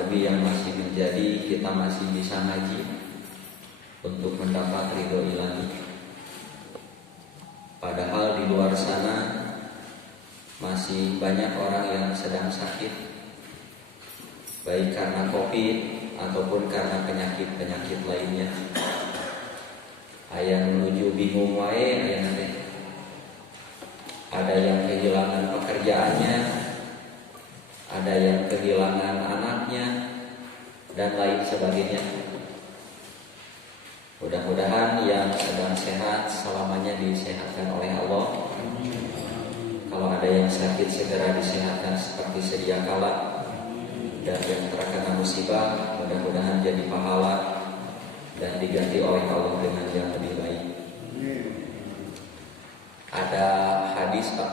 pandemi yang masih menjadi, kita masih bisa ngaji untuk mendapat ridho ilahi. Padahal di luar sana masih banyak orang yang sedang sakit, baik karena COVID ataupun karena penyakit-penyakit lainnya. Aya menuju bingung wae aya nanti. Ada yang kehilangan pekerjaannya, ada yang kehilangan anaknya, dan lain sebagainya. Mudah-mudahan yang sedang sehat selamanya disehatkan oleh Allah. Kalau ada yang sakit segera disehatkan seperti sedia kala. Dan yang terkena musibah mudah-mudahan jadi pahala dan diganti oleh Allah dengan yang lebih baik. Ada hadis Pak,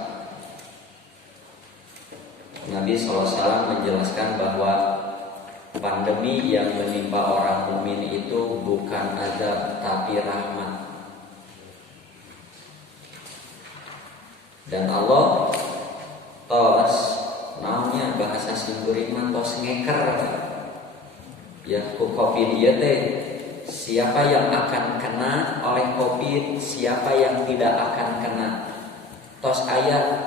Nabi SAW menjelaskan bahwa pandemi yang menimpa orang mukmin itu bukan azab tapi rahmat. Dan Allah tos naonnya bahasa Singguring mah tos ngeker ya ku Covid ieu teh. Siapa yang akan kena oleh Covid, siapa yang tidak akan kena. Tos aya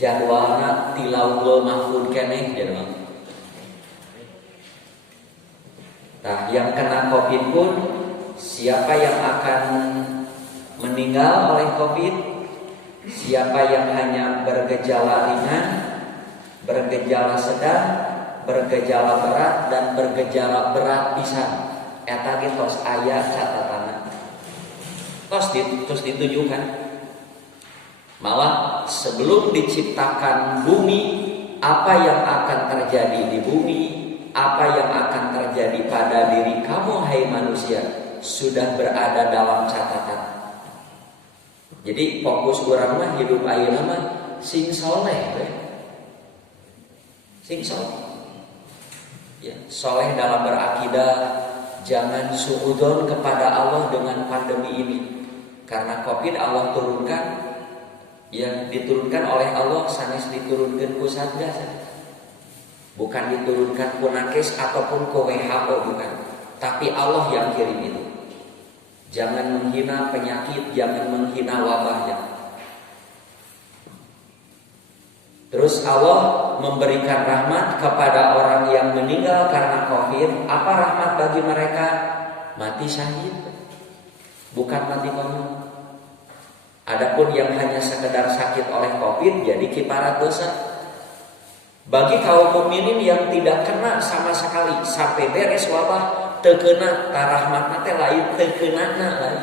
jadwalna ti Lauhul Mahfuz keneh jadwal. Nah, yang kena Covid pun siapa yang akan meninggal oleh Covid, siapa yang hanya bergejala ringan, bergejala sedang, bergejala berat, dan bergejala berat pisan. Eta ge tos aya catatanna. Tos ditujukan. Malah sebelum diciptakan bumi, apa yang akan terjadi di bumi, apa yang akan terjadi pada diri kamu hai manusia sudah berada dalam catatan. Jadi fokus urang mah hidup ayeuna mah sing saleh we. Sing saleh. Ya, saleh dalam berakidah. Jangan suudzon kepada Allah dengan pandemi ini. Karena Covid Allah turunkan, yang diturunkan oleh Allah sanes diturunkan ku Satgas. Bukan diturunkan ku nakes ataupun ku WHO, bukan. Tapi Allah yang kirim itu. Jangan menghina penyakit, jangan menghina wabahnya. Terus Allah memberikan rahmat kepada orang yang meninggal karena Covid. Apa rahmat bagi mereka? Mati syahid, bukan mati konyol. Adapun yang hanya sekedar sakit oleh Covid jadi kiparat dosa. Bagi kaum mukminin yang tidak kena sama sekali sampai beres wabah, teu keuna ta rahmatna teh lain, teu keunana lain.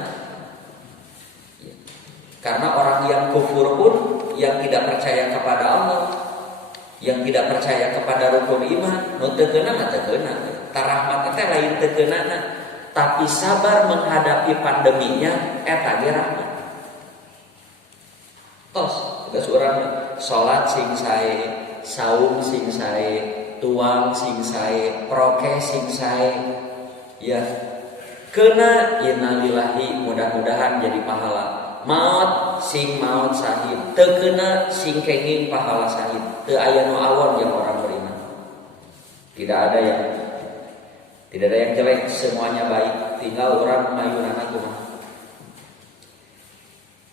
Karena orang yang kufur pun, yang tidak percaya kepada Allah, yang tidak percaya kepada rukun iman, nu teu keuna mah teu keuna. Ta rahmat teh lain teu keunana, tapi sabar menghadapi pandeminya eta ge rahmat. Tos, geus urang salat sing sae, saum sing sae, tuang sing sae, prokes sing sae. Ya, keuna innalillahi mudah-mudahan jadi pahala. Maut sing maut sahid, teu keuna sing kenging pahala sahid. Teu aya nu awon jeung orang beriman. Tidak ada yang jelek, semuanya baik. Tinggal orang mayunana kumaha.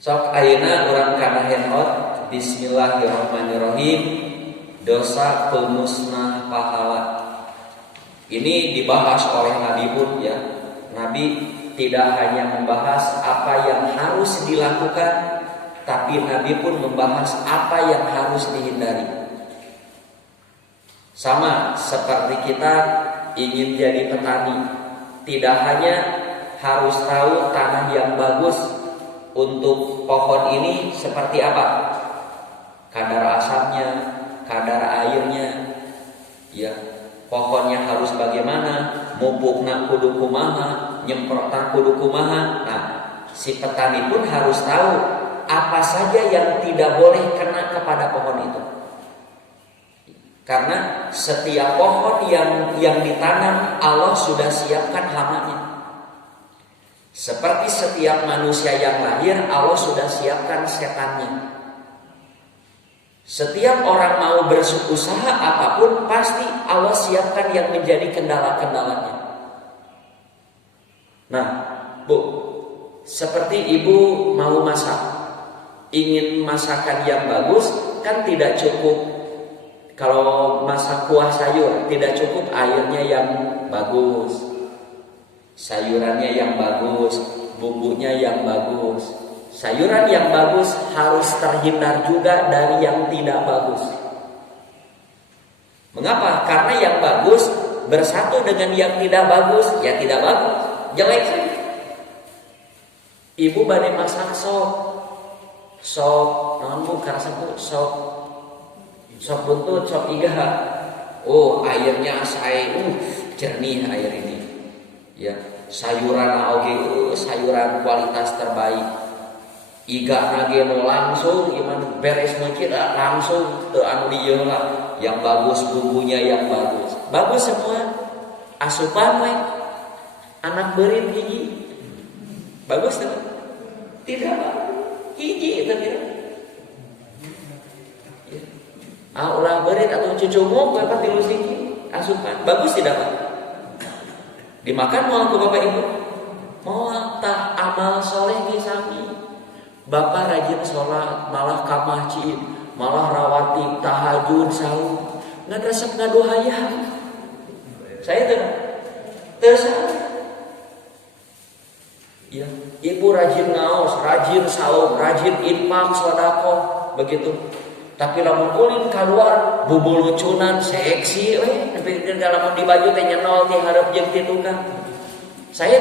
Sok ayeuna urang kana handout bismillahirrahmanirrahim. Dosa pemusnah pahala. Ini dibahas oleh Nabi pun ya. Nabi tidak hanya membahas apa yang harus dilakukan, tapi Nabi pun membahas apa yang harus dihindari. Sama seperti kita ingin jadi petani, tidak hanya harus tahu tanah yang bagus untuk pohon ini seperti apa, kadar asamnya, kadar airnya, ya, pohonnya harus bagaimana, mupukna kudu kumaha, nyemprotna kudu kumaha. Nah, si petani pun harus tahu apa saja yang tidak boleh kena kepada pohon itu. Karena setiap pohon yang ditanam Allah sudah siapkan hamanya. Seperti setiap manusia yang lahir Allah sudah siapkan setannya. Setiap orang mau berusaha apapun, pasti Allah siapkan yang menjadi kendala-kendalanya. Nah, Bu, seperti ibu mau masak, ingin masakan yang bagus, kan tidak cukup. Kalau masak kuah sayur, tidak cukup airnya yang bagus, sayurannya yang bagus, bumbunya yang bagus. Sayuran yang bagus harus terhindar juga dari yang tidak bagus. Mengapa? Karena yang bagus bersatu dengan yang tidak bagus, ya tidak bagus, jelek saja. Ibu bade masak sop, naon Bu karasa Bu, sop buntut, sop iga. Oh, airnya sae, jernih air ini. Ya, sayuran oge, sayuran kualitas terbaik. Iga nage langsung iman beres meukit langsung teu anu dieu lah, yang bagus bumbunya yang bagus. Bagus semua. Asupan we anak beureum hiji. Bagus teu? Tidak bagus. Hiji teu tidak. Ya. Ulah beureum atau cucumuk we pat 3 hiji asupan. Bagus tidak, Pak? Dimakan moal ku Bapak Ibu? Moal tah amal soleh ge sami. Bapak rajin sholat, malah ka masjid, malah rawatib, tahajud, sahur, nggak resep ngadohayang. Saya tersayang. Ya, ibu rajin ngaos, rajin sahur, rajin infak, sedekah, begitu. Tapi lamun ulin keluar bubul lucunan, seksi, tapi lamun di baju teh nyenol teh hareup jeung ti tukang. Saya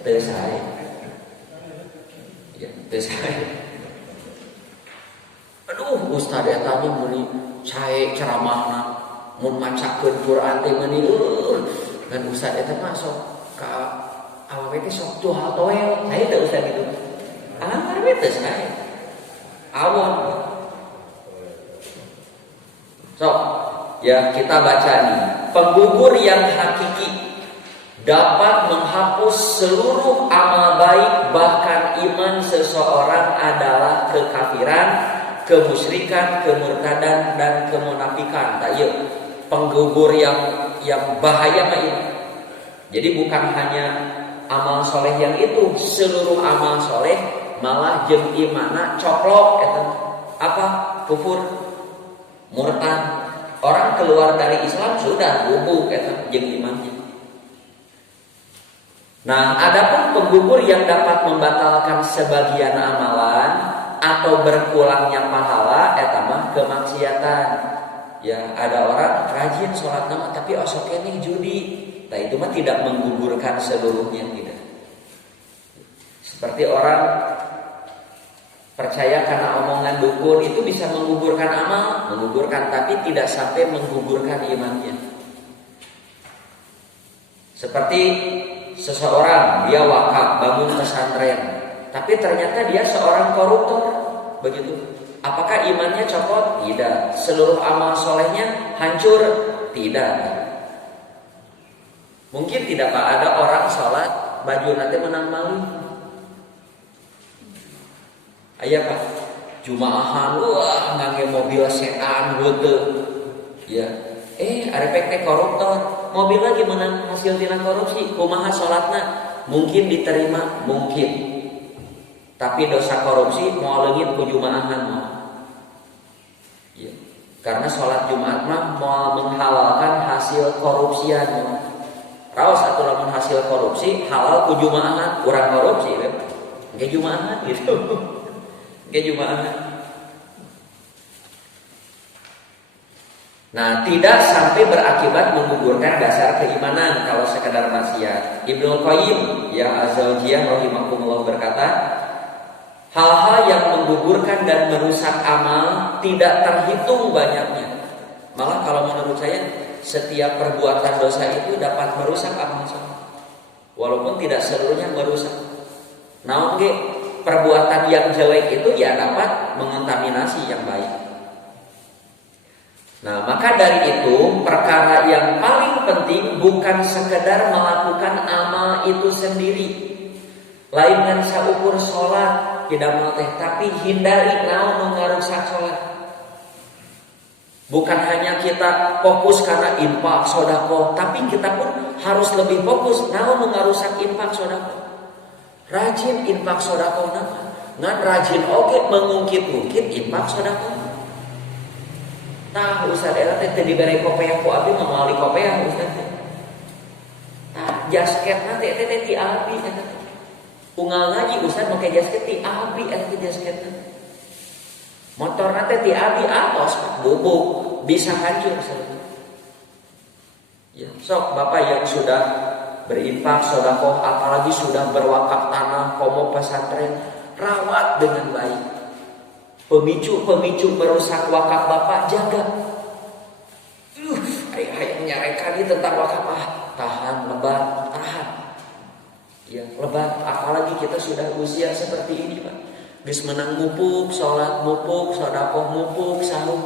tersayang. Ya, saya. Aduh, ustaz eta nya meuni cae ceramahna mun macakeun Quran teh meuni kan ustaz eta mah sok ka awewe teh sok tuha toel. Saya teh ustaz gitu. Awewe teh saya. Awon. Sok, ya kita baca nih. Penggugur yang hakiki dapat menghapus seluruh amal baik, bahkan iman seseorang adalah kekafiran, kemusyrikan, kemurtadan, dan kemunafikan. Tayyib, penggugur yang bahaya mah ini. Jadi bukan hanya amal soleh yang itu, seluruh amal soleh malah jeung imana coplok eta apa? Kufur, murtad. Orang keluar dari Islam sudah gubuk eta jeung imannya. Nah, adapun penggugur yang dapat membatalkan sebagian amalan atau berkurangnya pahala, eta mah kemaksiatan. Ya, ada orang rajin sholat nama tapi osoknya nih judi. Nah, itu mah tidak menggugurkan seluruhnya, tidak. Seperti orang percaya karena omongan dukun itu bisa menggugurkan amal, menggugurkan, tapi tidak sampai menggugurkan imannya. Seperti seseorang dia wakaf bangun pesantren, tapi ternyata dia seorang koruptor, begitu. Apakah imannya copot? Tidak. Seluruh amal solehnya hancur? Tidak. Mungkin tidak, Pak, ada orang sholat baju nanti menang maling. Aya Pak, jumaahan wah ngangge mobil sedan heunteu. Ya. Arepek teh koruptor. Mobil lagi menang hasil tina korupsi, kumaha salatna? Mungkin diterima, mungkin. Tapi dosa korupsi moal leungit ku jumaahan mah. Ya. Karena salat Jumat mah moal menghalalkan hasil korupsian. Raos atuh lamun hasil korupsi halal ku jumaahan, urang korupsi we. Ge jumaahan gitu. Ge jumaahan. Nah, tidak sampai berakibat menggugurkan dasar keimanan kalau sekedar maksiat. Ibnu Qayyim ya Az-Zawjiyah rahimahumullah berkata, hal-hal yang menggugurkan dan merusak amal tidak terhitung banyaknya. Malah kalau menurut saya setiap perbuatan dosa itu dapat merusak amal soleh. Walaupun tidak seluruhnya merusak. Namun perbuatan yang jelek itu ya dapat mengontaminasi yang baik. Nah, maka dari itu perkara yang paling penting bukan sekedar melakukan amal itu sendiri. Lain ngan saukur sholat tidak mau teh, tapi hindari naon nu ngarusak sholat. Bukan hanya kita fokus karena infak sodako, tapi kita pun harus lebih fokus. Naon ngarusak infak sodako? Rajin infak sodako nama. Ngan rajin oke mengungkit-ungkit infak sodako. Nah Ustaz eta teh dibere kopiah ku abdi melalui kopiah Ustaz. Nah jasket nanti teh ti abdi eta. Unggal ngaji Ustaz make jasket ti abdi eta jasket. Motor nanti ti abdi atos bubuk bisa hancur Ustaz. Ya, sok Bapak yang sudah berinfak sedekah apalagi sudah berwakaf tanah komo pesantren, rawat dengan baik. Pemicu merusak wakaf Bapak jaga. Ayah menyarankan ini tentang wakaf tahan lebat, tahan. Ya, lebat apalagi kita sudah usia seperti ini, Pak. Geus menang mupuk, salat mupuk, sedekah mupuk, sahur.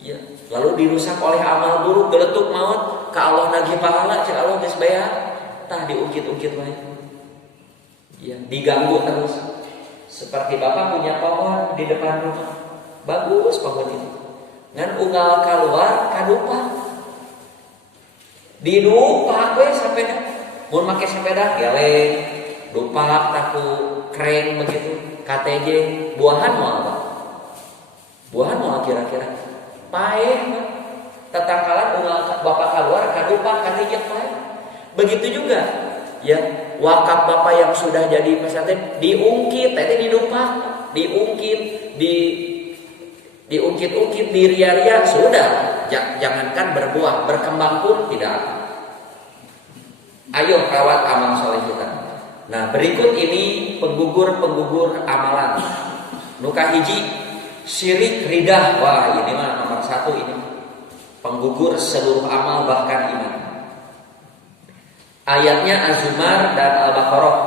Ya, lalu dirusak oleh amal buruk, geletuk maut, ka Allah nagih pahala, cek Allah geus bayar, tah diungkit-ungkit wae. Ya, diganggu terus. Seperti Bapak punya pohon di depan rumah. Bagus pohon itu. Ngan unggal keluar kadupa. Didupak we sepeda. Mun make sepeda geleng, dupak taku kreng begitu. KTJ buahan moal apa? Buahan moal kira-kira. Paeh. Tetangkalan unggal Bapak keluar kadupak KTJ paeh. Begitu juga ya, wakaf Bapak yang sudah jadi pesantren diungkit, tadi didupak, diungkit, diungkit-ungkit, diria-ria, sudah, jangankan berbuah, berkembang pun tidak. Ayo rawat amal soleh kita. Nah berikut ini penggugur amalan. Nuka hiji syirik ridah, wah ini mah nomor 1 ini, penggugur seluruh amal bahkan iman. Ayatnya Az-Zumar dan Al-Baqarah.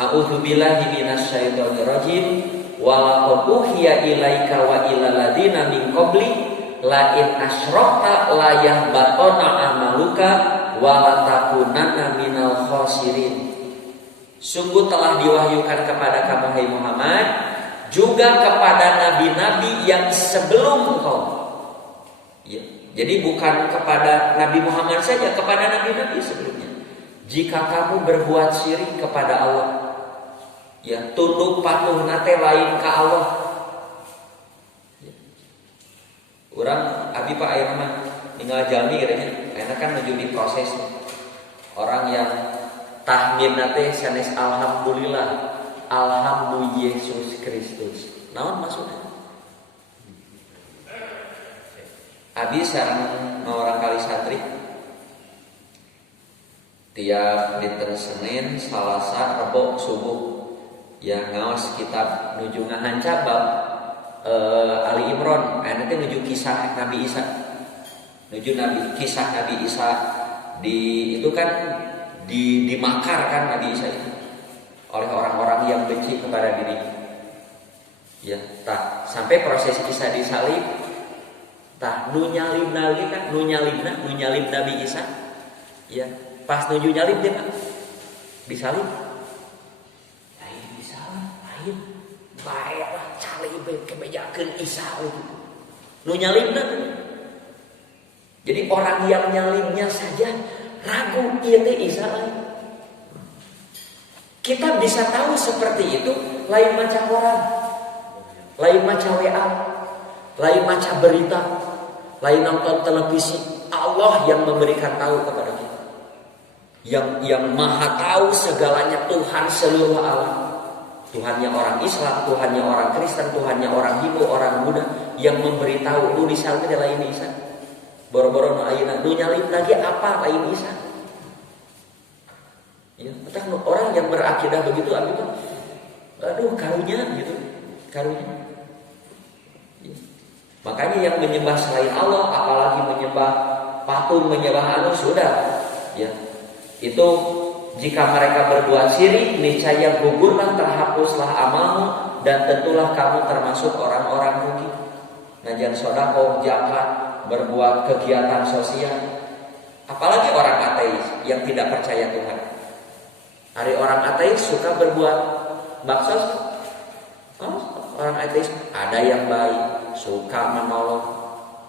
A'udzubillahi minasyaitonir rajim. Wa laqad uhiya ilaika wa ilal ladzina min qabli la in asyrakta la yahbatana amaluka wa la takunanna minal khasirin. Sungguh telah diwahyukan kepada kamu hai Muhammad, juga kepada nabi-nabi yang sebelum engkau. Ya, jadi bukan kepada Nabi Muhammad saja, kepada nabi-nabi sebelumnya. Jika kamu berbuat syirik kepada Allah, ya tunduk patuh nate lain ke Allah. Ya. Orang abi Pak aya mah tinggal jalmi kiranya, karena kan menuju di proses. Orang yang tahmid nate sanes alhamdulillah, alhamdulillah Yesus Kristus. Naon maksudnya? Abi sareng orang kali santri tiap dinten Senin, Salasa, Rebo, Subuh yang ngaos kitab nuju ngahanca bab Ali Imran, nanti nuju kisah Nabi Isa, kisah Nabi Isa itu kan dimakar kan Nabi Isa itu oleh orang-orang yang benci kepada dirinya. Ya, tak sampai proses kisah disalib, tak nu nyalib Nabi Isa, ya. Pas nuju nyalib dia kan disalib. Lain disalib, lain baiklah salib kebejakeun Isa itu. Nu nyalibna. Jadi orang yang nyalibnya saja ragu ieu teh Isa lain. Kita bisa tahu seperti itu lain macam orang, lain macam WA, lain macam berita, lain nonton televisi. Allah yang memberikan tahu kepada kita. Yang maha tahu segalanya, Tuhan seluruh alam. Tuhannya orang Islam, Tuhannya orang Kristen, Tuhannya orang Hindu, orang Buddha, yang memberitahu nu disalib teh lain Isa. Boro-boro nu ayeuna nu nyalib lagi apa lain Isa. Ya, entah orang yang berakidah begitu abi tuh aduh karunya gitu, karunya. Ya. Makanya yang menyembah selain Allah, apalagi menyembah patung, menyembah anu sudah ya. Itu jika mereka berbuat syirik, niscaya gugurlah, terhapuslah amalmu, dan tentulah kamu termasuk orang-orang rugi. Ngajar sedekah, zakat, berbuat kegiatan sosial. Apalagi orang ateis yang tidak percaya Tuhan. Hari orang ateis suka berbuat baksos. Orang ateis ada yang baik, suka menolong,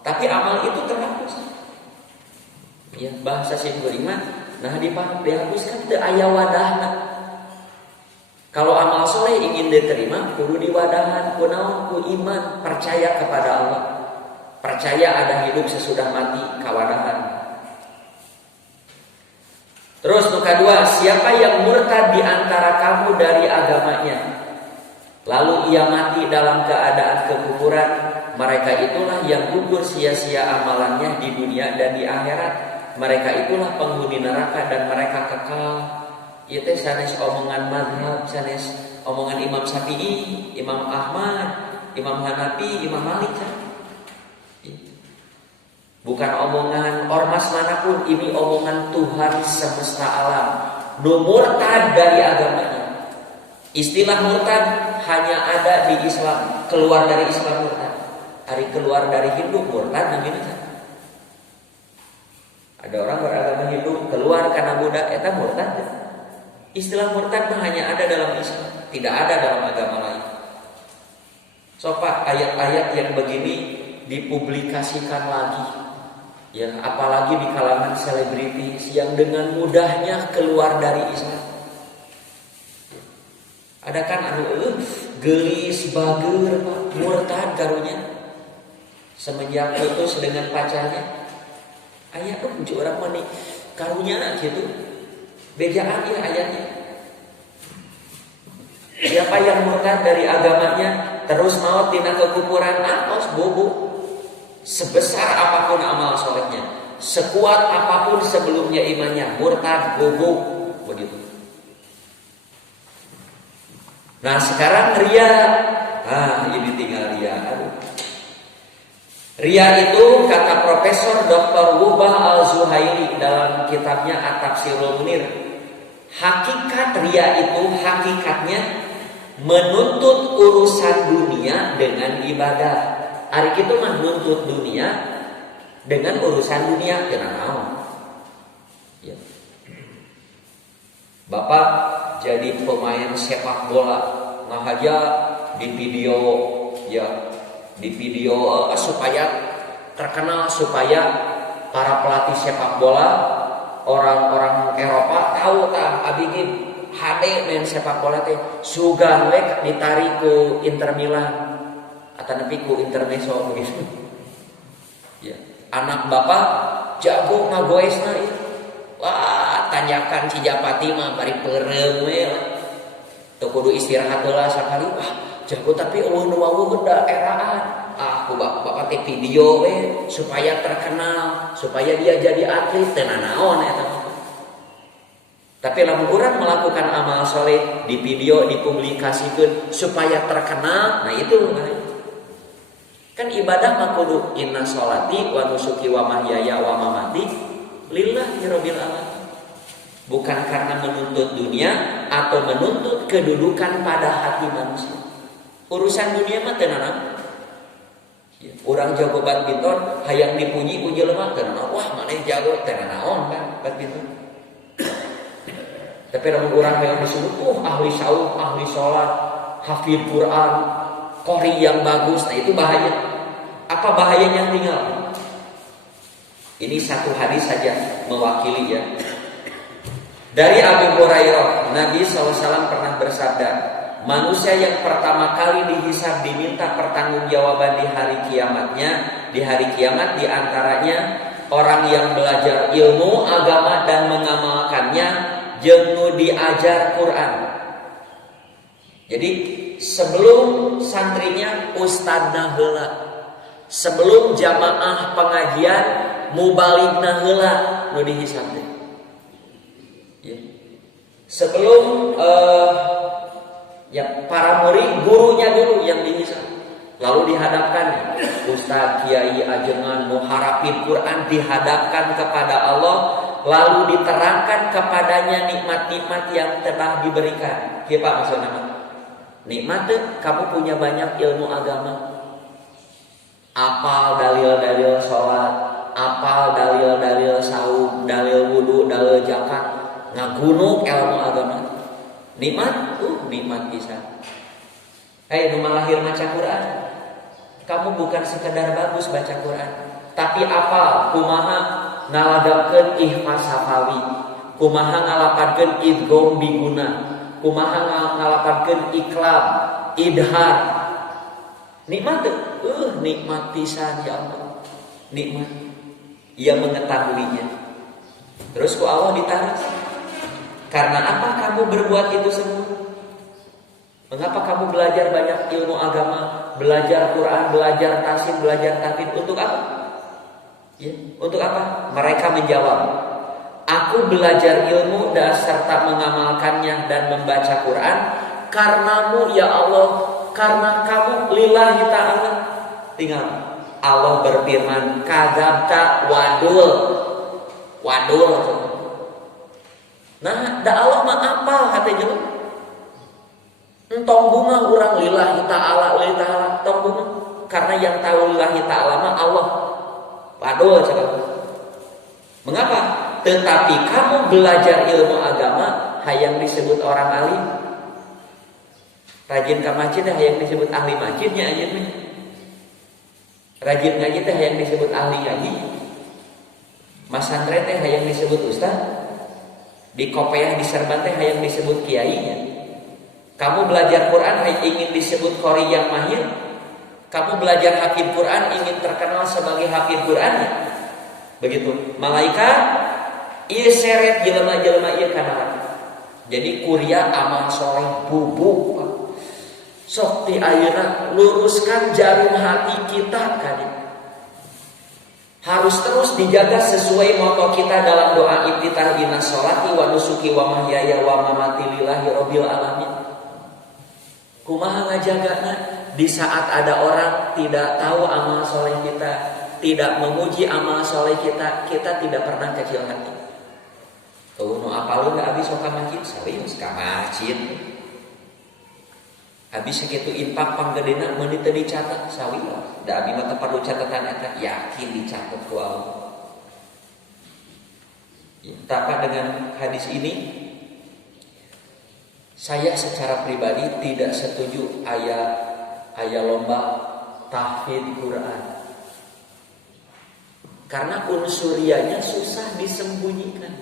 Tapi amal itu terhapus. Ya, bahasa simpel mah nah dihapuskan teu aya wadahna. Kalau amal soleh ingin diterima kudu diwadahan kunaon ku iman, percaya kepada Allah. Percaya ada hidup sesudah mati kawadahan. Terus nomor 2, siapa yang murtad di antara kamu dari agamanya lalu ia mati dalam keadaan kekufuran, mereka itulah yang gugur sia-sia amalannya di dunia dan di akhirat. Mereka itulah penghuni neraka dan mereka kekal. Ieu teh sanes omongan mazhab, sanes omongan Imam Syafi'i, Imam Ahmad, Imam Hanafi, Imam Malik. Bukan omongan ormas manapun, ini omongan Tuhan semesta alam. Nu murtad dari agamanya. Istilah murtad hanya ada di Islam, keluar dari Islam murtad. Hari keluar dari Hindu murtad namanya. Ada orang beragama Hindu keluar karena Buddha, eta murtad. Istilah murtad hanya ada dalam Islam, tidak ada dalam agama lain. So Pak, ayat-ayat yang begini dipublikasikan lagi. Ya, apalagi di kalangan selebritis yang dengan mudahnya keluar dari Islam. Ada kan gelis bager Pak, murtad karunya. Semenjak putus dengan pacarnya. Aya kunci orang mani karunya gitu. Bejaan ya ayatnya. Siapa yang murtad dari agamanya terus maut dina kekufuran, atos bobo. Sebesar apapun amal solehnya, sekuat apapun sebelumnya imannya, murtad bobo begitu. Nah sekarang ria, ini tinggal ria. Ria itu kata Profesor Dr. Wubah Al-Zuhaili dalam kitabnya At-Tafsirul Munir, hakikat ria itu hakikatnya menuntut urusan dunia dengan ibadah. Ari kitu mah nuntut dunia dengan urusan dunia kenapa naon? Ya. Bapak jadi pemain sepak bola, ngahaja di video ya. Di video supaya terkenal, supaya para pelatih sepak bola orang-orang Eropa tahu abdi ge hade main sepak bola teh sugan we ditarik ku Inter Milan atau nepi ku Intermezzo begitu. Ya, anak bapak jago ngagoesna ieu. Wah, tanjakan Cijapati mah bari peureum we. Teu kudu istirahat heula sakali. Wah, jago tapi eueuh nu waweuh daeraan. Aku bapak teh video we supaya terkenal, supaya dia jadi atlet teu naon eta. Tapi lamun urang melakukan amal soleh di video dipublikasikeun supaya terkenal, nah itu kan ibadah mah kudu inna sholati wa nusuki wa mahyaya wa mamati lillahi rabbil alamin. Bukan karena menuntut dunia atau menuntut kedudukan pada hati manusia. Urusan dunia mah teu naon. Ya, urang jago badminton hayang dipuji ku jelema teu naon. Wah, maneh jago teu naon kan badminton. Tapi lamun urang hayang disebut ahli saum, ahli salat, hafid Quran, qori yang bagus, nah itu bahaya. Apa bahayanya tinggal? Ini satu hadis saja mewakili ya. Dari Abu Hurairah, Nabi SAW pernah bersabda, manusia yang pertama kali dihisab diminta pertanggungjawaban di hari kiamatnya, di hari kiamat diantaranya orang yang belajar ilmu agama dan mengamalkannya, jeung nu diajar Quran. Jadi sebelum santrinya ustadzna heula, sebelum jamaah pengajian mubaligna heula nu dihisab teh. Ya. Sebelum ya para murid gurunya dulu yang dihisab. Lalu dihadapkan ustadz, kiai, ajengan, muharapin Quran dihadapkan kepada Allah, lalu diterangkan kepadanya nikmat-nikmat yang telah diberikan. Iya Pak maksudnya nikmat tuh kamu punya banyak ilmu agama, apal dalil-dalil sholat, apal dalil-dalil saum, dalil wudu, dalil zakat, ngagunuk ilmu agama. Nikmat, nikmat bisa. Hei, nu lahir maca Quran. Kamu bukan sekedar bagus baca Quran, tapi apa kumaha ngaladakeun ihfaz hafawi, kumaha ngalapadkeun idgham biguna, kumaha ngalapadkeun iqlab, idhar. Nikmat tuh, nikmat pisan ya Allah. Nikmat. Ia mengetahuinya. Terus ku Allah ditarik. Karena apa kamu berbuat itu semua? Mengapa kamu belajar banyak ilmu agama, belajar Quran, belajar tafsir, belajar tahfidz untuk apa? Ya, untuk apa? Mereka menjawab, aku belajar ilmu dan serta mengamalkannya dan membaca Quran karenamu ya Allah, karena kamu lillahi ta'ala. Tinggal Allah berfirman, kadzabta wadul. Wadul. Nah, da Allah mah apa hati jelema? Entong bunga urang lillahi ta'ala, lillahi ta'ala, entong bunga. Karena yang tahu lillahi ta'ala mah Allah. Wadul cakap. Mengapa? Tetapi kamu belajar ilmu agama hayang disebut orang alim. Rajin ke masjid hayang disebut ahli masjidnya aja nih. Rajin ngaji teh hayang disebut ahli ngaji. Mas santren teh hayang disebut ustaz. Di kopiah di serban teh hayang disebut kiainya. Kamu belajar Quran ingin disebut qori yang mahir. Kamu belajar hafid Quran ingin terkenal sebagai hafid Quran. Begitu. Malaikat ieu seret jelema-jelema ieu kana. Jadi kuliah amal soleh bubuk. Sok ti ayeuna luruskan jarum hati kita kan. Harus terus dijaga sesuai moto kita dalam doa iftitah inna sholati wa nusuki wa mahyaya wa mamati lillahi rabbil alamin. Kumaha ngajagana di saat ada orang tidak tahu amal soleh kita, tidak memuji amal soleh kita, kita tidak pernah kecil hati. Tuh nu apalun da abis sok ka masjid, serius ka masjid. Habis segitu impak panggedena meuni teu dicatat sawi da abi mah teu perlu catatan eta, yakin dicatat ku Allah. Tapa dengan hadis ini saya secara pribadi tidak setuju aya lomba tahfidz Quran. Karena unsurianya susah disembunyikan.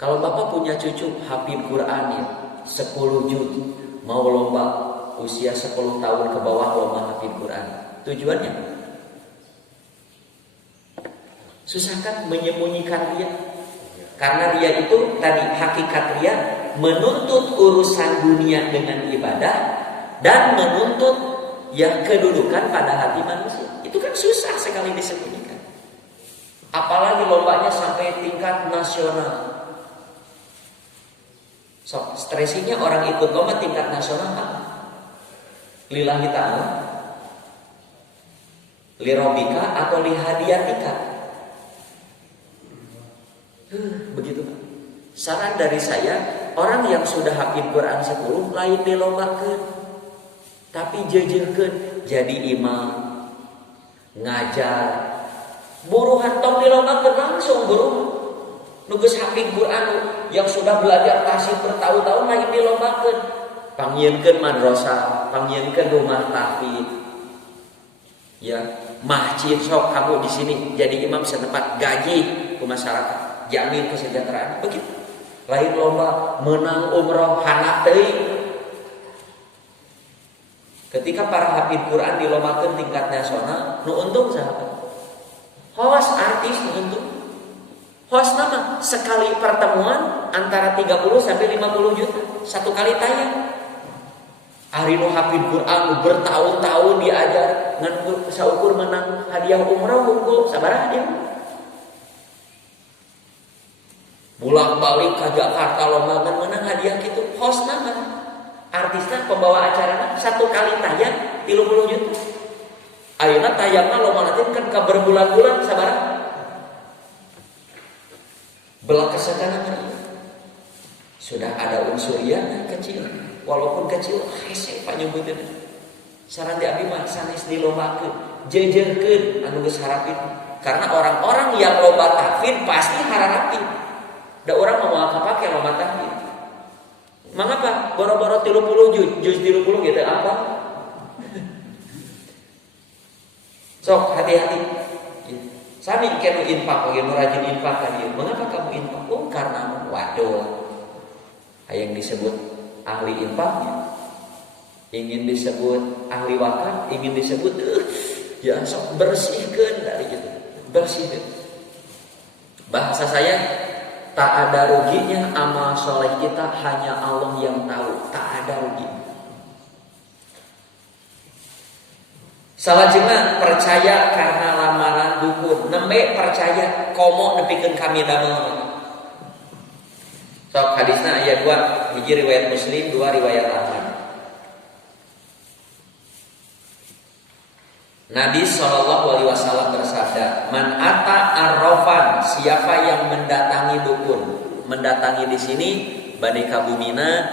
Kalau Bapak punya cucu hafid Quran ya 10 juz, mau lomba usia 10 tahun ke bawah lomba hafid Quran. Tujuannya susah kan menyembunyikan dia? Karena dia itu tadi hakikat dia menuntut urusan dunia dengan ibadah dan menuntut yang kedudukan pada hati manusia. Itu kan susah sekali disembunyikan. Apalagi lombanya sampai tingkat nasional. So, stresinya orang ikut lomba tingkat nasional apa? Lillahi ta'ala, lirobika atau lihadiatika. Begitu. Saran dari saya, orang yang sudah hafid Quran 10 lain dilombakeun, tapi jejeurkeun jadi imam, ngajar. Buruhan tong dilombakeun langsung buruh. Nu geus hafid Quran yang sudah belajar tasawuf bertahun-tahun lain dilombakeun. Panggieunkeun madrasah, panggieunkeun rumah tahfidz. Ya, masjid sok kamu di sini jadi imam setempat, gaji ke masyarakat. Jamin kesejahteraan begitu. Lain lomba menang umroh hana teuing. Ketika para hafid Quran dilombakeun tingkat nasional, nu untung sahabat. Host artis nu untung. Host nama sekali pertemuan antara 30 sampai 50 juta satu kali tayang. Ari nu hafid Quran bertahun-tahun diajar ngan saukur menang hadiah umroh unggul sabaraha dia. Bolak-balik ke Jakarta lomba menang hadiah gitu. Host nama artisnya pembawa acaranya satu kali tayang 30 juta. Ayeuna tayangna lomba nanti kan ka berbulan-bulan sabaraha. Belah kesadaran sudah ada unsurnya kecil, walaupun kecil hese Pak nyebutna. Saran di abi mah sanes dilombakeun, jejeurkeun anu geus harapin. Karena orang-orang yang lomba tahfidz pasti harapin. Da urang mau kapake lomba tahfidz. Mangapa? Boro-boro 30 juz 30 gitu apa? Sok hati-hati. Sami kenu infak, nu rajin infak kan dia. Mengapa kamu infak? Oh karena waduh. Hayang disebut ahli infaknya. Ingin disebut ahli wakaf, ingin disebut ya sok bersihkan dari itu. Bersihkan. Bahasa saya tak ada ruginya amal soleh kita, hanya Allah yang tahu. Tak ada ruginya. Salajengna percaya karena lamaran dukun, nembe percaya komo nepikeun kami damel. Sok hadisna aya 2, hiji riwayat Muslim, 2 riwayat Ahmad. Nabi SAW bersabda, "Man ata arrafan," siapa yang mendatangi dukun. Mendatangi di sini badai ka bumina,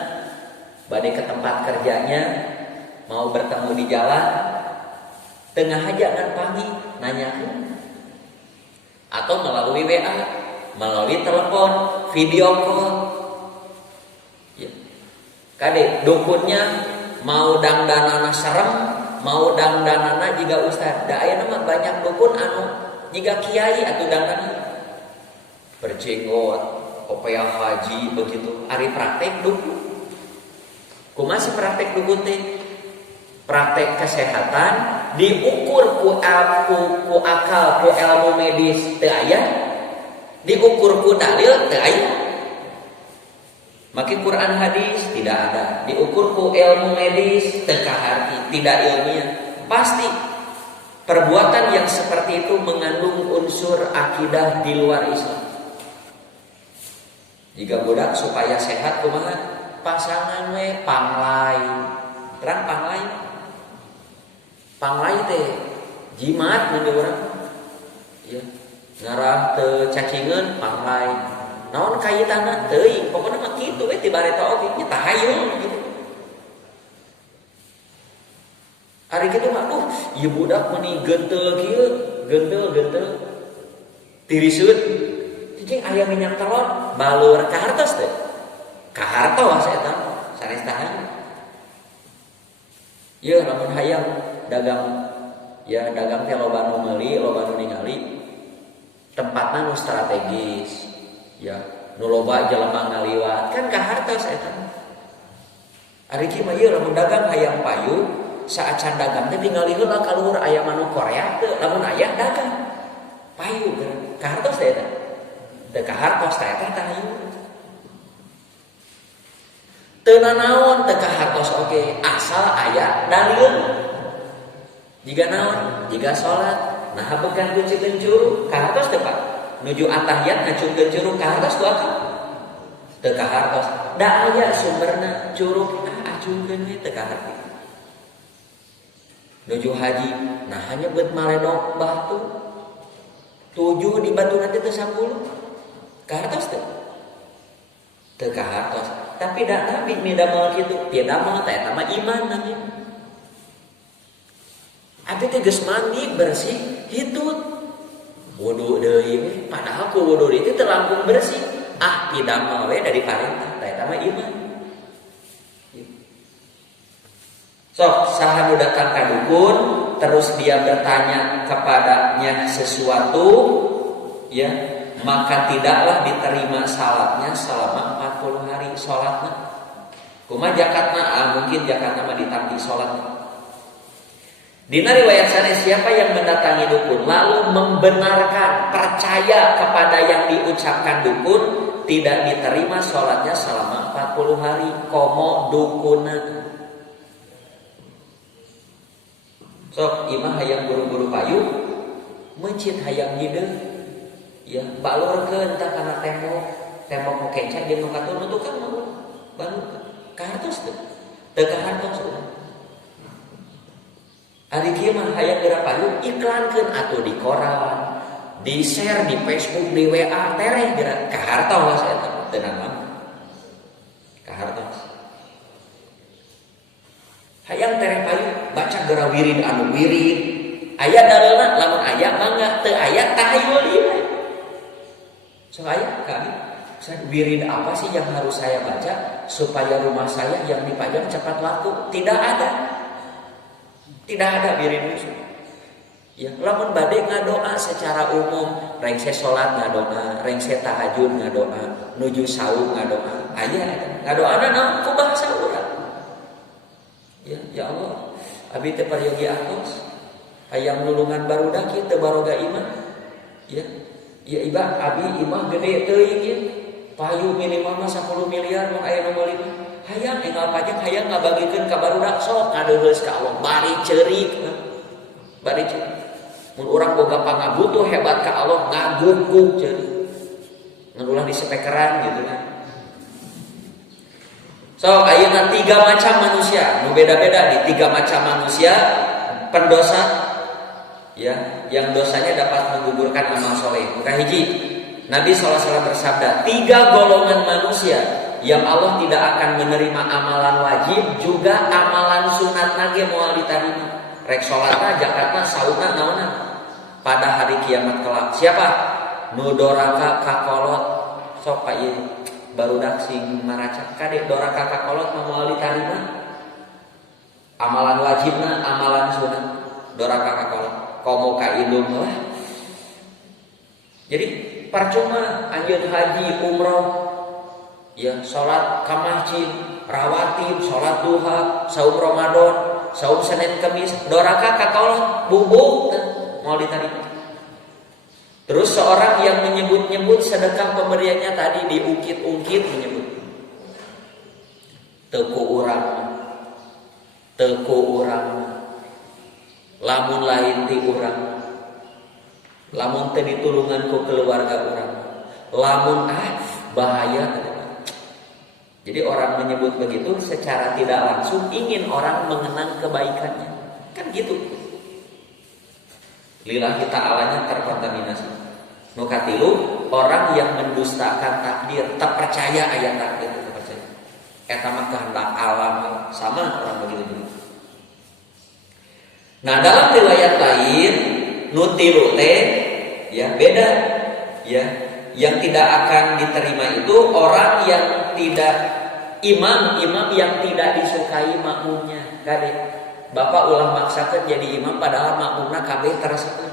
badai ke tempat kerjanya, mau bertemu di jalan, tengah hajangan pagi nanya, atau melalui WA, melalui telepon, video call. Ya. Kade dukunnya mau dangdanana serem, mau dangdanana jiga ustad. Da aya nama banyak dukun anu jiga kiai atau dangdanana berjenggot, opea haji begitu. Ari praktek dukun. Kumaha si praktek dukun teh? Praktek kesehatan diukur ku akal, ku ilmu medis teu aya, diukur ku dalil teu aya. Maki Quran hadis tidak ada, diukur ku ilmu medis teu kaharti, tidak ilmiah. Pasti perbuatan yang seperti itu mengandung unsur akidah di luar Islam. Jika budak supaya sehat kumaha? Pasangan we panglai. Terang panglai. Panglai teh jimat mun urang. Ya. Ngarah teu cacingeun panglai. Naon kaitanna teuing, pokona mah kitu we ti bareta oge nya tahayul gitu. Ari kitu mah ieu budak meuni genteul kieu, genteul. Tiriseut. Cicing aya minyak telon, baleur ka hartos teh. Ka hartos eta sanes tahayul. Ieu lamun hayang dagang teh loba nu meuli, loba nu ningali. Tempatna nu strategis. Ya, nu loba jelema ngaliwat kan ka hartos eta. Ari kieu mah ieu lamun dagang hayang payu, saacan dagang teh ningali heula kaluhur aya manu Korea teu, lamun aya dagang. Payu ka hartos teh eta. Teu ka hartos teh eta tahayu. Teu nanaon teu ka hartos oge, asal aya dalil. Jiga naon? Jiga salat, nah bekan kunci kencuru, ka hartos teu Pak? Nuju atahiyat ngacungkeun curug ka hartos ku akal? Teu ka hartos. Da aya sumberna curug acungkeun we teu ka harti. Nuju haji, nah hanya beut maledok batu. 7 di batu nanti teu 10. Ka hartos teu? Teu ka hartos. Tapi da Nabi midamel kitu, pieu damel teh eta mah iman namanya. Abi teh geus mandi bersih hitut. Wudu deui, padahal ku wudu itu teu langkung bersih. Tidamel we dari parentah, eta mah iman. Sok saha nu datang ka dukun, terus dia bertanya kepadanya sesuatu, ya, maka tidaklah diterima salatnya selama 40 hari salatna. Kumaha jakatna? Mungkin jakatna mah ditampi salatna. Dina riwayat sanes siapa yang mendatangi dukun lalu membenarkan, percaya kepada yang diucapkan dukun, tidak diterima sholatnya selama 40 hari. Komo dukuna. Sok imah hayang buru-buru payu, mencit hayang hideung. Ya, balurkeun tah kana tembok nu kencang jeung nu katurun nu tukang mah balurkeun. Ka hartos teu? Teu ka hartos. Ari kieu mah hayang geura payu iklankeun atuh di koran, di share di Facebook, di WA, tereh geura ka hartos eta teu naon. Ka hartos. Hayang tereh payu baca geura wirid anu wirid. Aya dalilna lamun aya mangga, teu aya tahayul ieu. So aya kami wirid apa sih yang harus saya baca supaya rumah saya yang dipajang cepat laku? Tidak ada. Tidak ada wirid itu. Ya, lamun bade ngadoa secara umum, rengse salat ngadoa, rengse tahajud ngadoa, nuju saum ngadoa. Aya ngadoana naon ku bahasa urang. Ya Allah, abi teh pariogi atos, hayang nulungan barudak kieu teu baroga iman. Ya. Ya iba abi imah gede teuing ieu. Payu minimal mah 10 miliar mun aya nu meuli. Hayang enggal pajak hayang ngabagikeun ka barudak sok ngadeuheus ka Allah, bari ceurik. Bari ceurik. Mun urang boga pangabutuh hebat ka Allah ngaguguk ceurik. Ngan di spekeran gitu kan. So ayeuna 3 macam manusia, nu beda-beda di 3 macam manusia pendosa ya, yang dosanya dapat menggugurkan amal soleh. Muka hiji, Nabi SAW bersabda, 3 golongan manusia yang Allah tidak akan menerima amalan wajib juga amalan sunat nage moal ditarima. Rek sholatna, zakatna, saumna, naonna pada hari kiamat kelak. Siapa? Nu doraka kakolot. Sok Pak ieu barudak sing maracak kade doraka kakolot moal ditarima. Amalan wajibna, amalan sunat. Doraka kakolot. Komo ka indung lah. Jadi percuma anjeun haji umroh ya salat ka masjid, rawatib, salat duha, saum Ramadan, saum Senin Kamis, doraka ka kakolot bubuk mau diterima. Terus seorang yang menyebut-nyebut sedekah pemberiannya tadi diungkit-ungkit menyebut teu urang lamun lain ti urang, lamun teu ditulungan ku keluarga urang, lamun bahaya. Jadi orang menyebut begitu secara tidak langsung ingin orang mengenang kebaikannya, kan gitu. Lillahi ta'alanya terkontaminasi. Nu katilu, orang yang mendustakan takdir, tak percaya ayat takdir, tak percaya. Eta mah kehendak alam, sama orang begitu. Nah, dalam riwayat lain nutilu teh ya beda ya. Yang tidak akan diterima itu orang yang tidak imam yang tidak disukai makmumnya. Gade. Bapak ulah maksakeun jadi imam padahal makmumna kabeh terasakeun.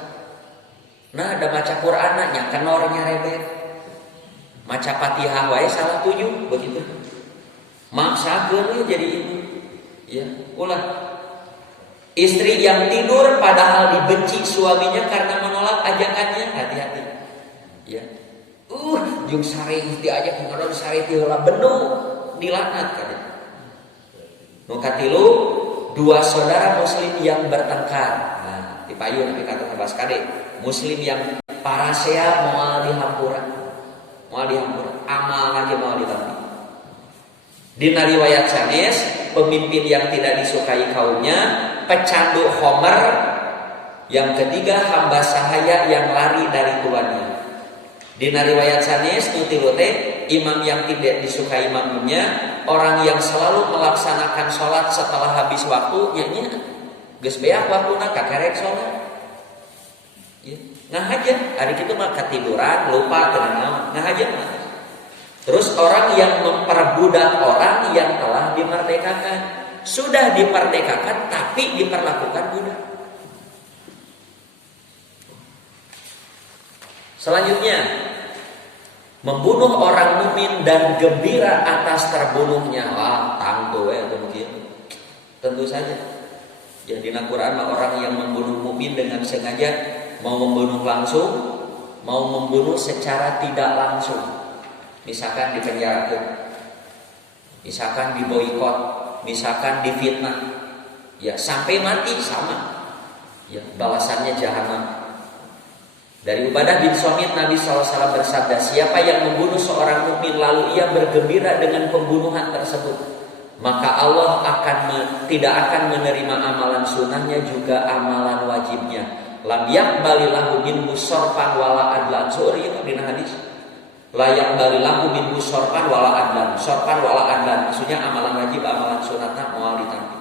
Nah, ada maca Qur'an nya kenornya rebet. Maca Fatihah wae salah 7 begitu. Maksakeun we jadi imam. Ya, ulah. Istri yang tidur padahal dibenci suaminya karena menolak ajakannya, hati-hati. Ya. Jeung sare diajak ngobrol sare ti heula benu dilaknat kan. Nu katilu 2 saudara muslim yang bertengkar. Nah, dipayun Nabi kata bahas kade, muslim yang parasea moal dihampura. Amal lagi moal ditampi. Dina riwayat sanes, pemimpin yang tidak disukai kaumnya, pecandu homer, yang ketiga hamba sahaya yang lari dari tuannya. Dina riwayat sanes nutilu teh imam yang tidak disukai makmumnya, orang yang selalu melaksanakan sholat setelah habis waktu, nya geus beak waktuna kakerek sholat. Ya, nah aja hari kitu mah ketiduran, lupa teu naon, nah aja mah. Terus orang yang memperbudak orang yang telah dimerdekakan, sudah dimerdekakan tapi diperlakukan budak. Selanjutnya, membunuh orang mukmin dan gembira atas terbunuhnya. Wah, tangtu mungkin. Tentu saja. Ya di Al-Qur'an orang yang membunuh mukmin dengan sengaja, mau membunuh langsung, mau membunuh secara tidak langsung. Misalkan dipenjarakan, misalkan diboikot, misalkan difitnah, ya sampai mati sama, ya balasannya jahanam. Dari Ubadah bin Somit Nabi SAW bersabda, siapa yang membunuh seorang mukmin lalu ia bergembira dengan pembunuhan tersebut, maka Allah tidak akan menerima amalan sunnahnya juga amalan wajibnya. Lam yaqbalillahu minhu sorfan wala adlan. Suri itu dina hadis. Layak balilahu min sorfan wala adlan. Sorfan wala adlan maksudnya amalan wajib, amalan sunatnya moal ditampi.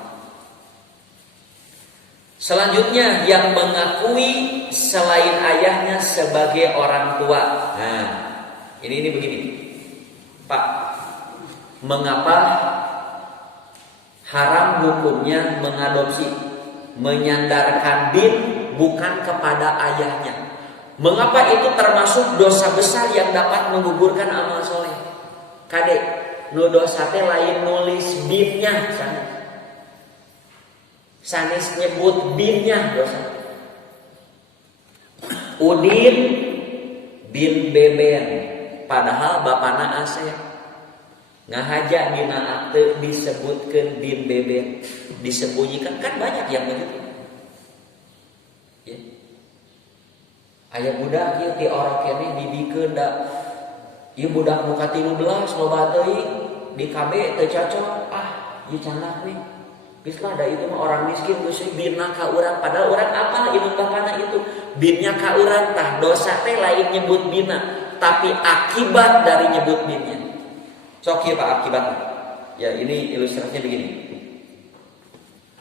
Selanjutnya yang mengakui selain ayahnya sebagai orang tua. Nah, ini begini. Pak, mengapa haram hukumnya mengadopsi, menyandarkan bin bukan kepada ayahnya. Mengapa itu termasuk dosa besar yang dapat menggugurkan amal soleh? Kade, nu dosa teh lain nulis binnya sanes. Sanes nyebut binnya dosa. Udin bin Beben, padahal bapana Asep. Ngahaja dina akte disebutkeun bin Beben, disembunyikan, kan banyak yang begitu. Ya. Aya budak ieu ti orok keneh didikeun da ieu budak nu ka 13 loba teuing di KB teu cocok. Ieu candak nih. Geus lah da itu mah orang miskin geus binna ka urang, padahal urang apa indung bapana itu binnya ka urang. Tah dosa teh lain nyebut binna, tapi akibat dari nyebut binnya. Sok ieu Pak akibatnya. Ya ini ilustrasinya begini.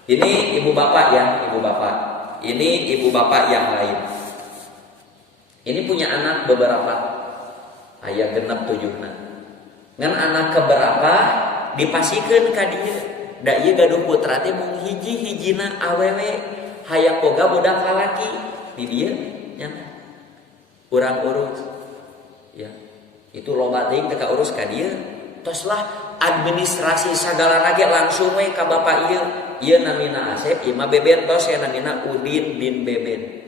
Ini ibu bapak ya, ibu bapak. Ini ibu bapak yang lain. Ini punya anak beberapa, aya genep 7na. Ngan anak keberapa dipasikeun ka dieu. Da ieu gaduh putra teh mung hiji-hijina awewe hayang boga budak lalaki di dieu nya. Urang urus. Ya. Itu loba teuing teu kaurus ka dieu. Toslah administrasi sagala lagi langsung we ka bapak ieu. Ieu namina Asep, ieu mah Beben tos ya namina Udin bin Beben.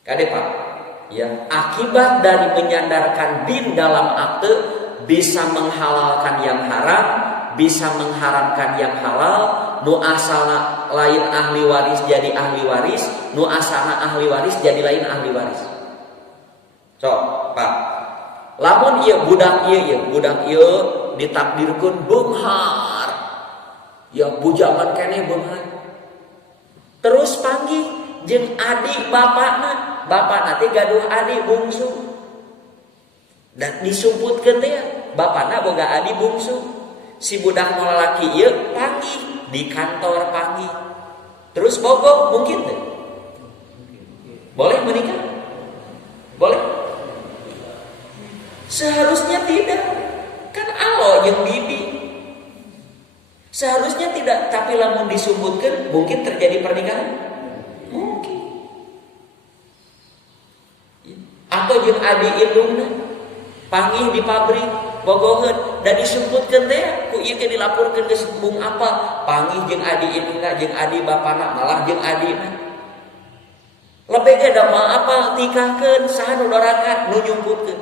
Kade Pak, ya akibat dari menyandarkan bin dalam akte bisa menghalalkan yang haram, bisa mengharamkan yang halal. Nu asana lain ahli waris jadi ahli waris, nu asana ahli waris jadi lain ahli waris. Cok Pak, lamun ieu budak ieu ditakdirkeun beunghar, ya bujangan keneh beunghar. Terus panggih jeung adik bapakna. Bapak nanti gaduh adik bungsu dan disumputkeun teh bapakna boga adik bungsu. Si budak nu lalaki ieu panggih di kantor panggih. Terus bogo mungkin teh? Boleh menikah? Boleh? Seharusnya tidak. Kan alo jeung bibi. Seharusnya tidak, tapi lamun disumputkeun mungkin terjadi pernikahan. Mungkin. Atau jeung adi indungna panggih di pabrik bogoheun da disumputkeun teh ku ieu ke dilapurkeun geus bung apa panggih jeung adi indungna jeung adi bapana malah jeung adina lebih ge da apa tikahkeun saha nu dorakan nu nyumputkeun.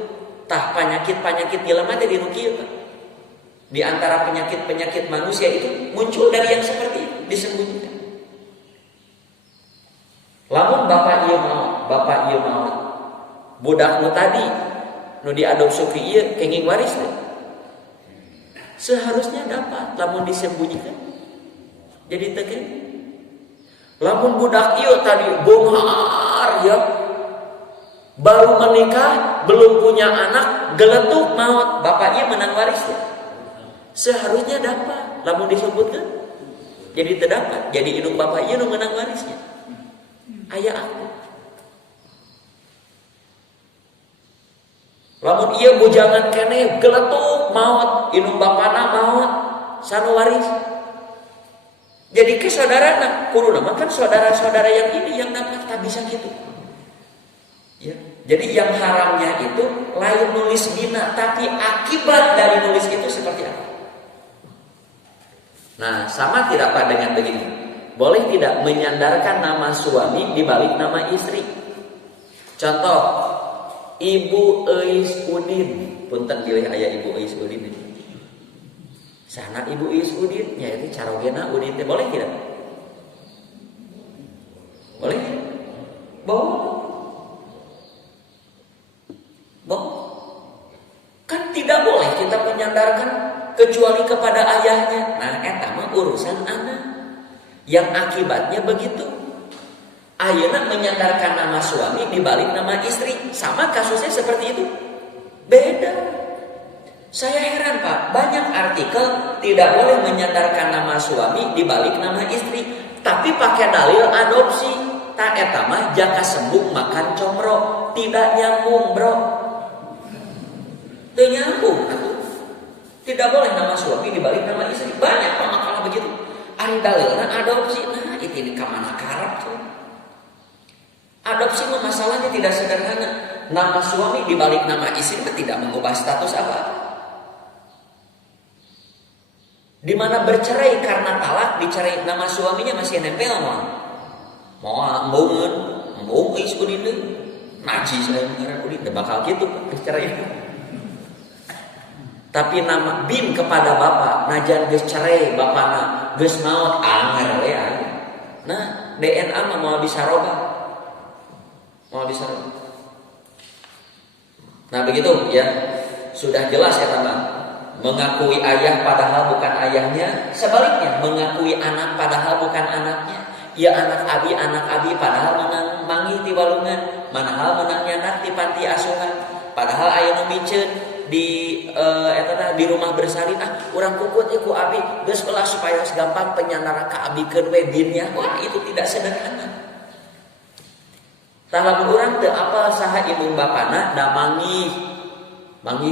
Tah panyakit-panyakit jelema teh dinu kieu Pak. Di antara penyakit-penyakit manusia itu muncul dari yang seperti itu, disembunyikan. Lamun bapak ieu mau budak nu tadi nu diadopsi ke ieu kenging waris teh seharusnya dapat lamun disembunyikan jadi teu kenging. Lamun budak ieu tadi bonghar ya baru menikah belum punya anak geletuk maot bapak ieu menang waris teh seharusnya dapat lamun disebutkan jadi teu dapat jadi indung bapak ieu nu menang warisnya. Aya aku lamun ieu bujangan keneh geletuk maot indung bapana maot sanu waris. Jadi ke saudarana kuduna mah kan saudara-saudara yang ini yang dapat tak bisa gitu. Ya. Jadi yang haramnya itu lain nulis bina tapi akibat dari nulis itu seperti apa? Nah, sama tidak Pak dengan begini? Boleh tidak menyandarkan nama suami di balik nama istri? Contoh Ibu Eis Udin, punten pilih aya Ibu Eis Udin. Sana Ibu Eis Udin, nya itu carogena Udin teh boleh tidak? Boleh? Boleh. Kan tidak boleh kita menyandarkan kecuali kepada ayahnya. Nah, eta mah urusan anak. Yang akibatnya begitu. Ayeuna menyandarkan nama suami dibalik nama istri, sama kasusnya seperti itu? Beda. Saya heran Pak, banyak artikel tidak boleh menyandarkan nama suami dibalik nama istri, tapi pakai dalil adopsi. Tak eta mah jaka sembung makan comro, tidak nyambung bro. Teu nyambung atuh. Tidak boleh nama suami dibalik nama istri. Banyak Pak makalah begitu. Ari dalilna adopsi, nah itu di kamana karep tuh. Adopsi mah masalahnya tidak sederhana. Nama suami dibalik nama istri mah tidak mengubah status apa. Di mana bercerai karena talak, dicerai nama suaminya masih nempel mah. Moal embung geus udin deui. Najis ngaran udin teu bakal kitu bercerai. Tapi nama bin kepada bapak, najan geus cerai bapana, geus maot anger we aya. Nah, DNA mah moal bisa robah. Nah begitu ya, sudah jelas ya teman. Mengakui ayah padahal bukan ayahnya, sebaliknya mengakui anak padahal bukan anaknya. Ya anak abi padahal menang manggih di walungan, manahal menang nyanak di panti asuhan. Padahal aya nu miceun di rumah bersalin urang kukut ku abi geus ulah supaya gampang penyandara ka abikeun we dinnya. Wah, itu tidak sederhana. Tah lamun urang teu apal saha indung bapana da manggih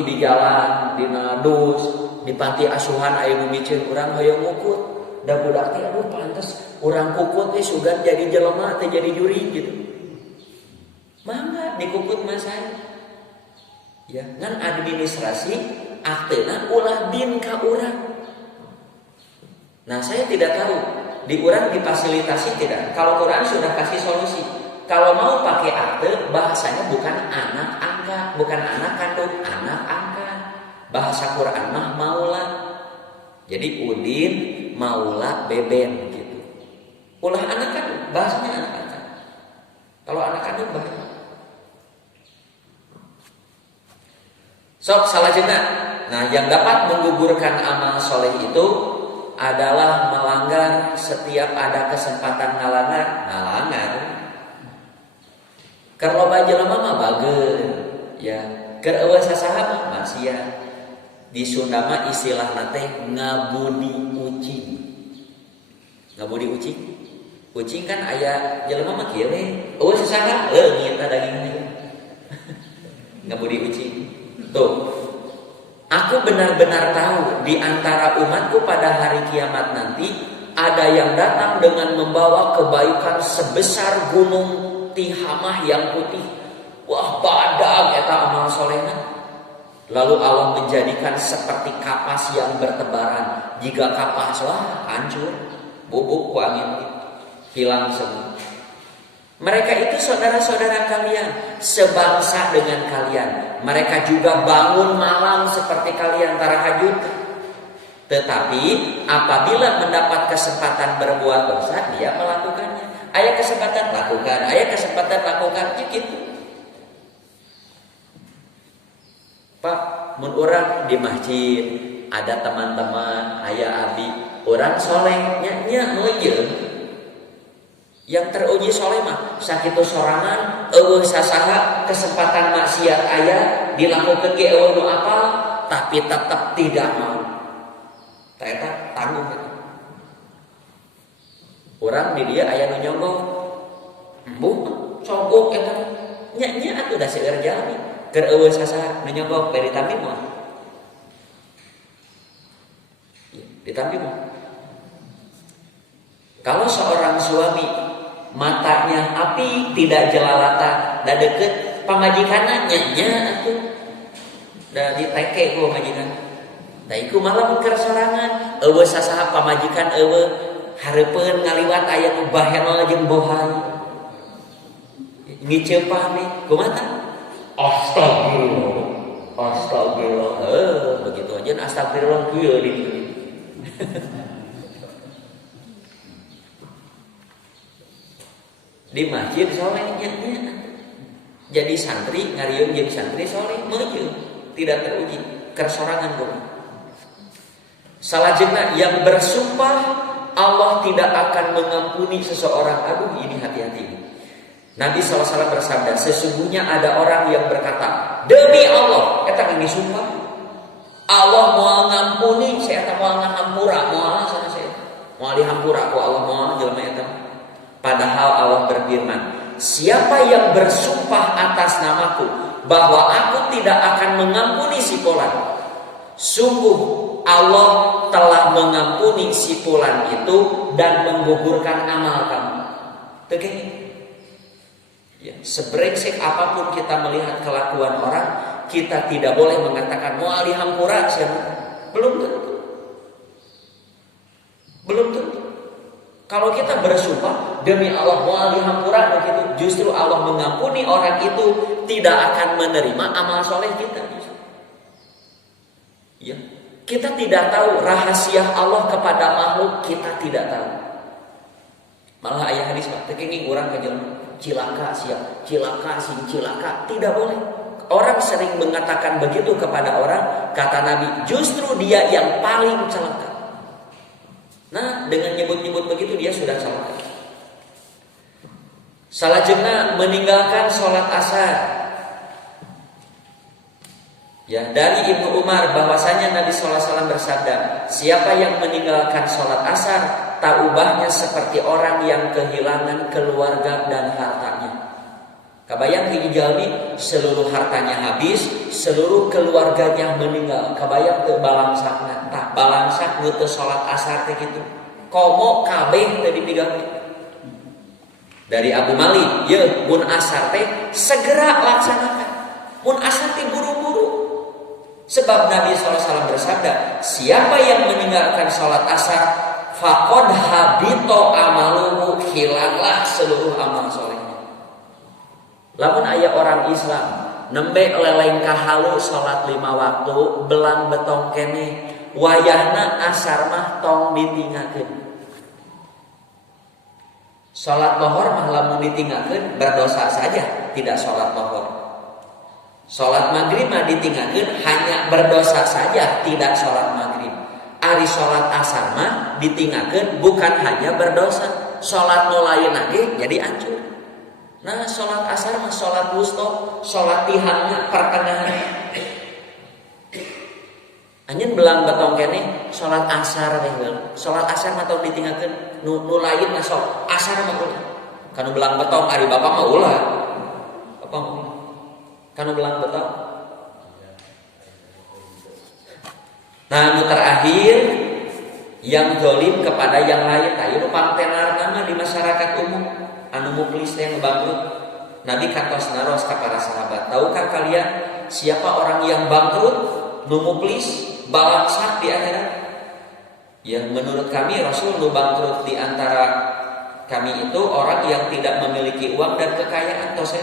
di jalan, dina dus, di panti asuhan aya nu miceun urang hoyong ngukut. Da budak teh aduh pantes urang kukut teh sugan jadi jelema teh jadi juri gitu. Mangga dikukut mah saya. Ya, ngan administrasi aktena ulah bin ka urang. Nah, saya tidak tahu di urang difasilitasi tidak. Kalau Quran sudah kasih solusi. Kalau mau pakai akte, bahasanya bukan anak angkat, bukan anak kandung, anak angkat. Bahasa Quran mah maula. Jadi udin, maula, beben gitu. Ulah anak kandung, bahasanya anak angkat. Kalau anak kandung bahasa. Sok salah jenah. Nah, yang dapat menggugurkan amal soleh itu adalah melanggar setiap ada kesempatan ngalangar. Keur loba jelema mah bageun, ya. Keur eueuh sasaha mah maksiat. Di Sunda mah istilahna teh ngabudi ucing. Ngabudi ucing. Ucing kan aya jelema mah kieu we. Eueuh sasaha leungit dagingna. Ngabudi ucing. Tuh. Aku benar-benar tahu di antara umatku pada hari kiamat nanti ada yang datang dengan membawa kebaikan sebesar gunung Tihamah yang putih. Wah, badag eta amal solehna. Lalu Allah menjadikan seperti kapas yang bertebaran. Jika kapas wah hancur, bubuk ku angin, hilang semua. Mereka itu saudara-saudara kalian, sebangsa dengan kalian. Mereka juga bangun malam seperti kalian tahajud. Tetapi apabila mendapat kesempatan berbuat dosa, dia melakukannya. Aya kesempatan lakukan, gitu. Pak, mun urang di masjid ada teman-teman, aya abi, urang soleh nya heuyeung. Yang teruji soleh mah sakitu sorangan eueuh sasaha kesempatan maksiat aya dilakukeun ge eueuh nu apal tapi tetap tidak mau. Tah eta tanggung eta. Urang di dia aya nu nyogok. Embung cogok eta. Nya atuh da seueur jalmi. Keur eueuh sasaha nu nyogok bari ditampi moal. Ditampi moal. Kalau seorang suami matanya api tidak jelalatan da deukeut pamajikanna nya atuh da diteke ku majikan. Da iku malah mun keur sorangan eueuh sasaha pamajikan eueuh hareupeun ngaliwat aya nu bahenol jeung bohan. Ngiceupah nih, kumaha? Astagfirullah. Begitu aja astagfirullah kieu di dieu. Di masjid solehnya jadi santri ngariung jadi santri soleh meujeuh tidak teruji kersorangan gua. Salajengna yang bersumpah Allah tidak akan mengampuni seseorang. Aduh, ini hati-hati. Nabi SAW bersabda, sesungguhnya ada orang yang berkata, demi Allah, eta geus disumpah. Allah mau ngampuni, saya eta mau ngahampura, mau sana saya. Mau dihampura ku Allah mau jelema eta. Padahal Allah berfirman, siapa yang bersumpah atas namaku bahwa aku tidak akan mengampuni si fulan, sungguh Allah telah mengampuni si fulan itu dan menggugurkan amal kamu. Oke. Ya, sebrengsek apapun kita melihat kelakuan orang, kita tidak boleh mengatakan mau alih hampura siapa. Belum tentu. Belum tentu. Kalau kita bersumpah demi Allah mau alih hampura begitu, justru Allah mengampuni orang itu, tidak akan menerima amal soleh kita. Ya, kita tidak tahu rahasia Allah kepada makhluk, kita tidak tahu. Malah ayat hadis Pak, tekenging orang kajelma cilaka siap, cilaka sing cilaka, tidak boleh. Orang sering mengatakan begitu kepada orang, kata Nabi, justru dia yang paling celaka. Nah, dengan nyebut-nyebut begitu dia sudah celaka. Salajengna meninggalkan sholat asar. Ya, dari Ibnu Umar bahwasanya Nabi SAW bersabda, siapa yang meninggalkan sholat asar, tak ubahnya seperti orang yang kehilangan keluarga dan hartanya. Kabayang hiji jalmi seluruh hartanya habis, seluruh keluarganya meninggal. Kabayang teu balangsakna, tah balangsak nu teu salat asar teh kitu. Komo kabeh teu dipigawe. Dari Abu Malik, ye mun asar teh segera laksanakan. Mun asar teh buru-buru. Sebab Nabi SAW bersabda, siapa yang meninggalkan salat asar, faqad habito amaluhu, hilanglah seluruh amal solehnya. Lamun aya orang Islam nembe leleng kahalu salat 5 waktu belang betong kene, wayahna asar mah tong ditinggalkeun. Salat lohor mah lamun ditinggalkeun berdosa saja, tidak salat lohor. Salat maghrib mah ditinggalkeun hanya berdosa saja, tidak salat maghrib. Ari salat asar mah ditinggalkeun bukan hanya berdosa, salat nu lain lagi jadi hancur. Nah, sholat asar mah sholat wusta, sholat tihangna pertengahan. Anjeun belang betong kene sholat asar teh geul. Sholat asar mah tong ditinggalkeun, nu lain mah sok asar mah ulah. Kanu belang betong ari bapak mah ulah. Apa mah? Kanu belang betong. Nah, nu terakhir yang zalim kepada yang lain, ayo nu pantenar nama di masyarakat umum. Anu muklis yang bangkrut. Nabi kantos naros ka para sahabat, tahukah kalian siapa orang yang bangkrut, nu muklis, balangsak di akhirat? Ya, menurut kami Rasul nu bangkrut di antara kami itu orang yang tidak memiliki uang dan kekayaan toseh.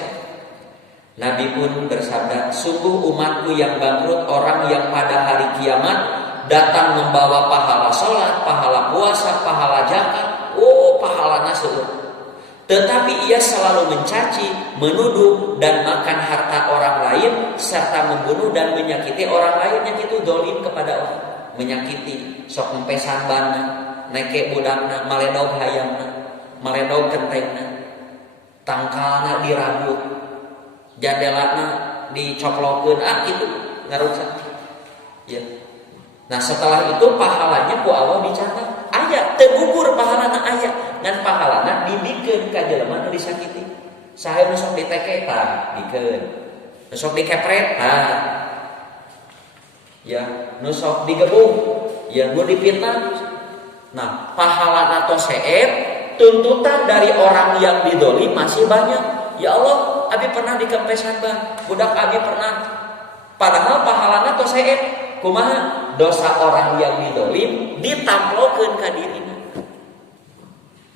Nabi pun bersabda, sungguh umatku yang bangkrut orang yang pada hari kiamat datang membawa pahala sholat, pahala puasa, pahala zakat, pahalana seueur. Tetapi ia selalu mencaci, menuduh, dan makan harta orang lain, serta membunuh dan menyakiti orang lain. Yang itu dolim kepada orang, menyakiti, sok mempesan bana, neke budakna, maledog hayamna, maledog kentengna, tangkalna dirabut, jandelana dicoplokeun, gitu ngarusak. Ya. Nah, setelah itu pahalanya ku Allah dicatat. Aya teu gugur pahalana aya, ngan pahalana dibikeun ka jelema nu disakiti. Saha nu sok diteke tah dikeun. Nu sok dikepret tah. Ya, nu sok digebung, ya nu dipitnah. Nah, pahalana tos seep, tuntutan dari orang yang didolim masih banyak. Ya Allah, abi pernah dikempesan ban, budak abi pernah. Padahal pahalana tos seep. Kumaha? Dosa orang yang didolim ditamplokeun ka dirina.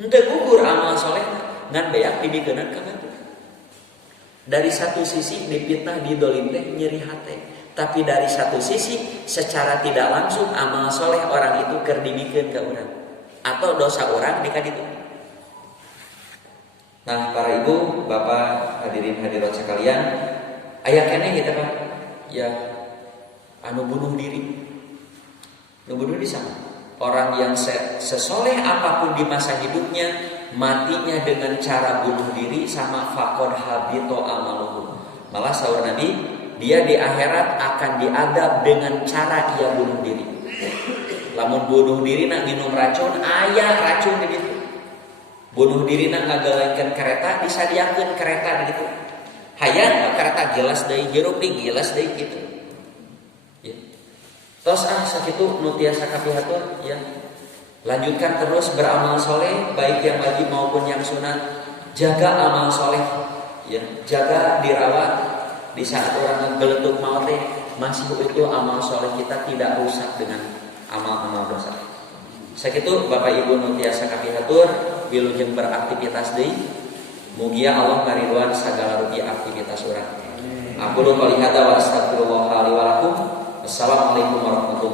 Henteu gugur amal soleh ngan beak dibikeunna ka batu. Dari satu sisi dipitnah didolim teh nyeri hate, tapi dari satu sisi secara tidak langsung amal soleh orang itu keur dibikeun ka urang atau dosa orang di kaditu. Nah, para ibu, bapak, hadirin hadirat sekalian, aya keneh kita Pak. Ya, anu bunuh diri. Nubunuh di sana. Orang yang sesoleh apapun di masa hidupnya, matinya dengan cara bunuh diri sama faqad habito amaluhu. Malah sahur Nabi, dia di akhirat akan diadab dengan cara ia bunuh diri. Lamun bunuh diri nak minum racun, aya racun di ditu. Bunuh diri nak ngagalaikeun kereta, disadiakeun kereta di ditu. Hayang kereta gelas deui, jeruk di gelas deui kitu. Tos sakitu nu tiasa kapihatur ya. Lanjutkan terus beramal soleh baik yang wajib maupun yang sunat. Jaga amal soleh ya, jaga dirawat di saat orang geletuk maut masih itu amal soleh kita tidak rusak dengan amal-amal dosa. Sakitu Bapak Ibu nu tiasa kapihatur wilujeng beraktivitas deui. Mugia Allah ngariduan sagala rugi aktivitas urang. Aku qouli hada wa astagfirullah li wa lakum. Wassalamualaikum warahmatullahi wabarakatuh.